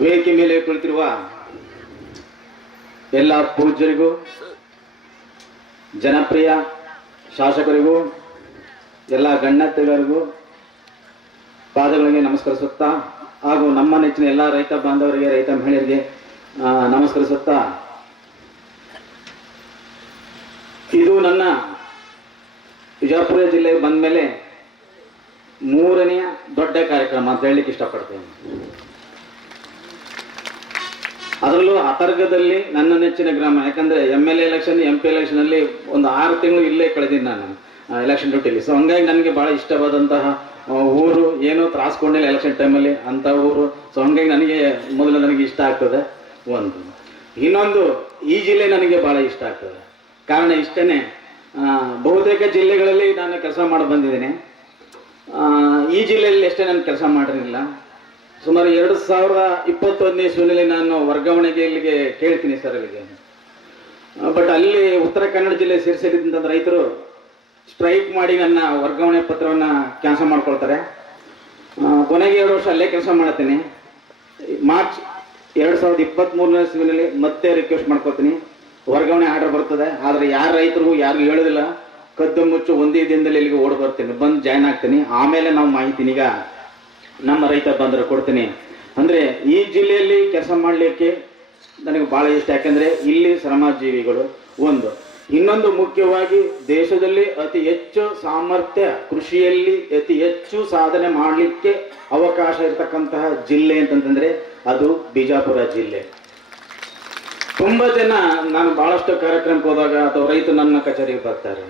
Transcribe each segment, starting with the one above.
ವೇದಿಕೆ ಮೇಲೆ ಕುಳಿತಿರುವ ಎಲ್ಲ ಪೂಜ್ಯರಿಗೂ, ಜನಪ್ರಿಯ ಶಾಸಕರಿಗೂ, ಎಲ್ಲ ಗಣ್ಯತೆಗಳಿಗೂ ಪಾದಗಳಿಗೆ ನಮಸ್ಕರಿಸುತ್ತಾ ಹಾಗೂ ನಮ್ಮ ನೆಚ್ಚಿನ ಎಲ್ಲ ರೈತ ಬಾಂಧವರಿಗೆ, ರೈತ ಮಹಿಳೆಯರಿಗೆ ನಮಸ್ಕರಿಸುತ್ತಾ ಇದು ನನ್ನ ವಿಜಯಪುರ ಜಿಲ್ಲೆಗೆ ಬಂದ ಮೇಲೆ ಮೂರನೆಯ ದೊಡ್ಡ ಕಾರ್ಯಕ್ರಮ ಅಂತ ಹೇಳಲಿಕ್ಕೆ ಇಷ್ಟಪಡ್ತೇನೆ. ಅದರಲ್ಲೂ ಆತರ್ಗದಲ್ಲಿ ನನ್ನ ನೆಚ್ಚಿನ ಗ್ರಾಮ, ಯಾಕಂದ್ರೆ M L election M P election ಅಲ್ಲಿ ಒಂದು ಆರು ತಿಂಗಳು ಇಲ್ಲೇ ಕಳೆದಿನಿ ನಾನು ಎಲೆಕ್ಷನ್ ಡ್ಯೂಟಿಲಿ ಸೊ ಹಂಗಾಗಿ ನನಗೆ ಬಹಳ ಇಷ್ಟವಾದಂತಹ ಊರು ಏನೋ ತ್ರಾಸ್ಕೊಂಡಿಲ್ಲ ಎಲೆಕ್ಷನ್ ಟೈಮಲ್ಲಿ ಅಂತ ಊರು. ಸೊ ಹಂಗಾಗಿ ನನಗೆ ಮೊದಲು ನನಗೆ ಇಷ್ಟ ಆಗ್ತದೆ ಒಂದು. ಇನ್ನೊಂದು, ಈ ಜಿಲ್ಲೆ ನನಗೆ ಬಹಳ ಇಷ್ಟ ಆಗ್ತದೆ. ಕಾರಣ ಇಷ್ಟೇ ಬಹುತೇಕ ಜಿಲ್ಲೆಗಳಲ್ಲಿ ನಾನು ಕೆಲಸ ಮಾಡಿ ಬಂದಿದ್ದೀನಿ ಈ ಜಿಲ್ಲೆಯಲ್ಲಿ ಅಷ್ಟೇ ನಾನು ಕೆಲಸ ಮಾಡಿರಲಿಲ್ಲ. ಸುಮಾರು ಎರಡು ಸಾವಿರದ ಇಪ್ಪತ್ತೊಂದನೇ ಇಸ್ವಿನಲ್ಲಿ ನಾನು ವರ್ಗಾವಣೆಗೆ ಇಲ್ಲಿಗೆ ಕೇಳ್ತೀನಿ ಸರ್ ಇಲ್ಲಿಗೆ. ಬಟ್ ಅಲ್ಲಿ ಉತ್ತರ ಕನ್ನಡ ಜಿಲ್ಲೆ ಸೇರಿಸಿದಂಥ ರೈತರು ಸ್ಟ್ರೈಕ್ ಮಾಡಿ ನನ್ನ ವರ್ಗಾವಣೆ ಪತ್ರವನ್ನು ಕ್ಯಾನ್ಸಲ್ ಮಾಡ್ಕೊಳ್ತಾರೆ. ಕೊನೆಗೆ ಎರಡು ವರ್ಷ ಅಲ್ಲೇ ಕೆಲಸ ಮಾಡ್ತೀನಿ. ಮಾರ್ಚ್ ಎರಡು ಸಾವಿರದ ಇಪ್ಪತ್ತ್ಮೂರನೇ ಇಸ್ವಿನಲ್ಲಿ ಮತ್ತೆ ರಿಕ್ವೆಸ್ಟ್ ಮಾಡ್ಕೊತೀನಿ ವರ್ಗಾವಣೆ ಆರ್ಡರ್ ಬರ್ತದೆ. ಆದರೆ ಯಾರು ರೈತರು ಯಾರಿಗೂ ಹೇಳೋದಿಲ್ಲ. ಕದ್ದು ಮುಚ್ಚು ಒಂದೇ ದಿನದಲ್ಲಿ ಇಲ್ಲಿಗೆ ಓಡಿ ಬರ್ತೀನಿ. ಬಂದು ಜಾಯ್ನ್ ಆಗ್ತೀನಿ. ಆಮೇಲೆ ನಾವು ಮಾಹಿತಿನ ಈಗ ನಮ್ಮ ರೈತ ಬಂದರೆ ಕೊಡ್ತೀನಿ. ಅಂದರೆ ಈ ಜಿಲ್ಲೆಯಲ್ಲಿ ಕೆಲಸ ಮಾಡಲಿಕ್ಕೆ ನನಗೆ ಭಾಳ ಇಷ್ಟ. ಯಾಕಂದರೆ ಇಲ್ಲಿ ಶ್ರಮಜೀವಿಗಳು ಒಂದು. ಇನ್ನೊಂದು ಮುಖ್ಯವಾಗಿ ದೇಶದಲ್ಲಿ ಅತಿ ಹೆಚ್ಚು ಸಾಮರ್ಥ್ಯ ಕೃಷಿಯಲ್ಲಿ ಅತಿ ಹೆಚ್ಚು ಸಾಧನೆ ಮಾಡಲಿಕ್ಕೆ ಅವಕಾಶ ಇರತಕ್ಕಂತಹ ಜಿಲ್ಲೆ ಅಂತಂತಂದರೆ ಅದು ಬಿಜಾಪುರ ಜಿಲ್ಲೆ. ತುಂಬ ಜನ ನಾನು ಭಾಳಷ್ಟು ಕಾರ್ಯಕ್ರಮಕ್ಕೆ ಹೋದಾಗ ಅಥವಾ ರೈತರು ನನ್ನ ಕಚೇರಿಗೆ ಬರ್ತಾರೆ.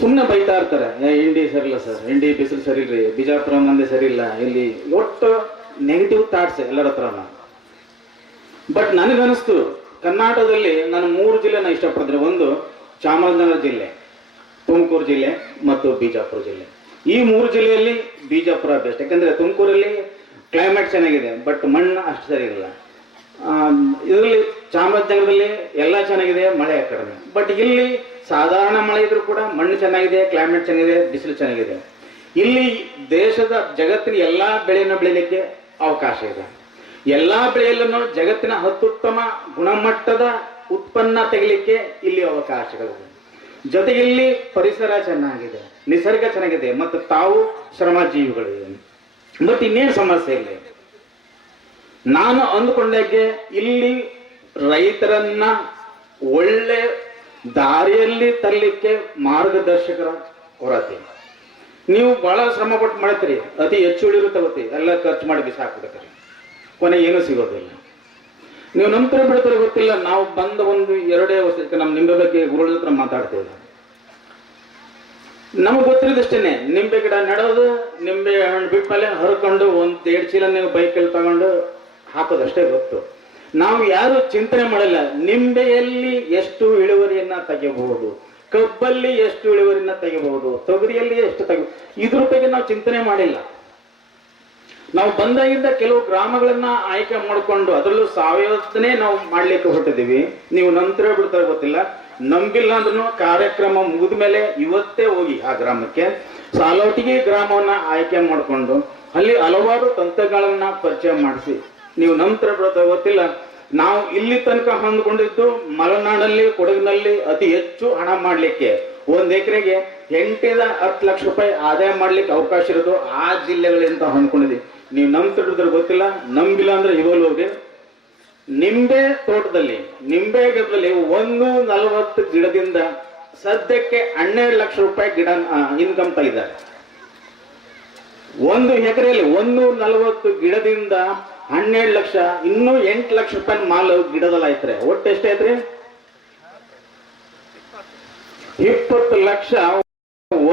ಸುಮ್ಮನೆ ಬೈತಾ ಇರ್ತಾರೆ. ಹಿಂಡಿ ಸರಿಲ್ಲ ಸರ್ ಹಿಂಡಿ ಬಿಸಿಲು ಸರಿ ಇಲ್ರಿ ಬಿಜಾಪುರ ಮಂದಿ ಸರಿ ಇಲ್ಲ ಇಲ್ಲಿ ಒಟ್ಟು ನೆಗೆಟಿವ್ ಥಾಟ್ಸ್ ಎಲ್ಲರ ಹತ್ರನ? ಬಟ್ ನನಗನ್ನಿಸ್ತು, ಕರ್ನಾಟಕದಲ್ಲಿ ನಾನು ಮೂರು ಜಿಲ್ಲೆ ನಾನು ಇಷ್ಟಪಡ್ತೀನಿ. ಒಂದು ಚಾಮರಾಜನಗರ ಜಿಲ್ಲೆ, ತುಮಕೂರು ಜಿಲ್ಲೆ ಮತ್ತು ಬಿಜಾಪುರ ಜಿಲ್ಲೆ. ಈ ಮೂರು ಜಿಲ್ಲೆಯಲ್ಲಿ ಬಿಜಾಪುರ ಬೆಸ್ಟ್ ಯಾಕಂದ್ರೆ ತುಮಕೂರಲ್ಲಿ ಕ್ಲೈಮೇಟ್ ಚೆನ್ನಾಗಿದೆ ಬಟ್ ಮಣ್ಣು ಅಷ್ಟು ಸರಿ ಇಲ್ಲ ಇದರಲ್ಲಿ ಚಾಮರಾಜನಗರದಲ್ಲಿ ಎಲ್ಲ ಚೆನ್ನಾಗಿದೆ, ಮಳೆ ಕಡಿಮೆ. ಬಟ್ ಇಲ್ಲಿ ಸಾಧಾರಣ ಮಳೆ ಇದ್ರೂ ಕೂಡ ಮಣ್ಣು ಚೆನ್ನಾಗಿದೆ ಕ್ಲೈಮೇಟ್ ಚೆನ್ನಾಗಿದೆ, ಬಿಸಿಲು ಚೆನ್ನಾಗಿದೆ. ಇಲ್ಲಿ ದೇಶದ ಜಗತ್ತಿನ ಎಲ್ಲಾ ಬೆಳೆಯನ್ನು ಬೆಳೀಲಿಕ್ಕೆ ಅವಕಾಶ ಇದೆ. ಎಲ್ಲಾ ಬೆಳೆಯಲ್ಲೂ ಜಗತ್ತಿನ ಅತ್ಯುತ್ತಮ ಗುಣಮಟ್ಟದ ಉತ್ಪನ್ನ ತೆಗಿಲಿಕ್ಕೆ ಇಲ್ಲಿ ಅವಕಾಶಗಳಿವೆ. ಜೊತೆಗೆ ಇಲ್ಲಿ ಪರಿಸರ ಚೆನ್ನಾಗಿದೆ, ನಿಸರ್ಗ ಚೆನ್ನಾಗಿದೆ, ಮತ್ತು ತಾವು ಶ್ರಮಜೀವಿಗಳಿವೆ ಮತ್ತು ಇನ್ನೇನು ಸಮಸ್ಯೆ ಇಲ್ಲ? ನಾನು ಅಂದುಕೊಂಡಾಗೆ ಇಲ್ಲಿ ರೈತರನ್ನ ಒಳ್ಳೆ ದಾರಿಯಲ್ಲಿ ತರಲಿಕ್ಕೆ ಮಾರ್ಗದರ್ಶಕರ ಕೊರತೆ. ನೀವು ಬಹಳ ಶ್ರಮ ಪಟ್ಟು ಮಾಡ್ತೀರಿ. ಅತಿ ಹೆಚ್ಚು ಉಳಿರು ತಗೋತಿ ಎಲ್ಲ ಖರ್ಚು ಮಾಡಿ ಬಿಸಾಕ್ಬಿಡ್ತೀರಿ ಕೊನೆ ಏನೂ ಸಿಗೋದಿಲ್ಲ. ನೀವು ನಂತರ ಬಿಡ್ತಾರೆ ಗೊತ್ತಿಲ್ಲ. ನಾವು ಬಂದ ಒಂದು ಎರಡೇ ವರ್ಷಕ್ಕೆ ನಮ್ಮ ನಿಂಬೆ ಬಗ್ಗೆ ಗುರುಗಳ ಹತ್ರ ಮಾತಾಡ್ತೇವೆ ನಮಗೆ ಗೊತ್ತಿರೋದಷ್ಟೇನೆ. ನಿಂಬೆ ಗಿಡ ನೆಡೋದು, ನಿಂಬೆ ಹಣ್ಣು ಬಿಟ್ಟ ಮೇಲೆ ಹರ್ಕೊಂಡು ಒಂದು ಎರಡು ಚೀಲ ನೀವು ಬೈಕಲ್ಲಿ ತಗೊಂಡು ಹಾಕೋದಷ್ಟೇ ಗೊತ್ತು. ನಾವು ಯಾರು ಚಿಂತನೆ ಮಾಡಲ್ಲ. ನಿಂಬೆಯಲ್ಲಿ ಎಷ್ಟು ಇಳುವರಿಯನ್ನ ತೆಗೆಯಬಹುದು, ಕಬ್ಬಲ್ಲಿ ಎಷ್ಟು ಇಳುವರಿಯನ್ನ ತೆಗೆಯಬಹುದು, ತೊಗರಿಯಲ್ಲಿ ಎಷ್ಟು ತೆಗೆ, ಇದ್ರ ಬಗ್ಗೆ ನಾವು ಚಿಂತನೆ ಮಾಡಿಲ್ಲ. ನಾವು ಬಂದಾಗಿಂದ ಕೆಲವು ಗ್ರಾಮಗಳನ್ನ ಆಯ್ಕೆ ಮಾಡಿಕೊಂಡು ಅದರಲ್ಲೂ ಸಾವಯವನೇ ನಾವು ಮಾಡ್ಲಿಕ್ಕೆ ಹೊಟ್ಟಿದೀವಿ ನೀವು ನಂತರ ಬಿಡ್ತಾರ ಗೊತ್ತಿಲ್ಲ. ನಂಬಿಲ್ಲ ಅಂದ್ರೂ ಕಾರ್ಯಕ್ರಮ ಮುಗಿದ ಮೇಲೆ ಇವತ್ತೇ ಹೋಗಿ ಆ ಗ್ರಾಮಕ್ಕೆ. ಸಾಲೋಟಿಗೆ ಗ್ರಾಮವನ್ನ ಆಯ್ಕೆ ಮಾಡಿಕೊಂಡು ಅಲ್ಲಿ ಹಲವಾರು ತಂತ್ರಗಳನ್ನ ಪರಿಚಯ ಮಾಡಿಸಿ. ನೀವು ನಂತರ ಬಿಡ್ತಾರೆ ಗೊತ್ತಿಲ್ಲ. ನಾವು ಇಲ್ಲಿ ತನಕ ಹೊಂದ್ಕೊಂಡಿದ್ದು ಮಲೆನಾಡಲ್ಲಿ, ಕೊಡಗಿನಲ್ಲಿ ಅತಿ ಹೆಚ್ಚು ಹಣ ಮಾಡಲಿಕ್ಕೆ. ಒಂದ್ ಎಕರೆಗೆ ಎಂಟಿಂದ ಹತ್ತು ಲಕ್ಷ ರೂಪಾಯಿ ಆದಾಯ ಮಾಡ್ಲಿಕ್ಕೆ ಅವಕಾಶ ಇರೋದು ಆ ಜಿಲ್ಲೆಗಳಿಂದ ಹೊಂದ್ಕೊಂಡಿದ್ದೀವಿ. ನೀವು ನಂಬ್ತಿಡಿದ್ರೆ ಗೊತ್ತಿಲ್ಲ. ನಂಬಿಲ್ಲ ಅಂದ್ರೆ ಇವಾಗ ಹೋಗಿ. ನಿಂಬೆ ತೋಟದಲ್ಲಿ, ನಿಂಬೆ ಗಿಡದಲ್ಲಿ ಒಂದು ನಲವತ್ತು ಗಿಡದಿಂದ ಸದ್ಯಕ್ಕೆ ಹನ್ನೆರಡು ಲಕ್ಷ ರೂಪಾಯಿ ಗಿಡ ಇನ್ಕಮ್ ತೆಗಿದ್ದಾರೆ. ಒಂದು ಎಕರೆಯಲ್ಲಿ ಒಂದು ನಲವತ್ತು ಗಿಡದಿಂದ ಹನ್ನೆರಡು ಲಕ್ಷ, ಇನ್ನೂ ಎಂಟು ಲಕ್ಷ ರೂಪಾಯಿ ಮಾಲ್ ಗಿಡದಲ್ಲಿ ಐತ್ರೆ ಒಟ್ಟು ಎಷ್ಟೇ ಐತ್ರಿ ಇಪ್ಪತ್ತು ಲಕ್ಷ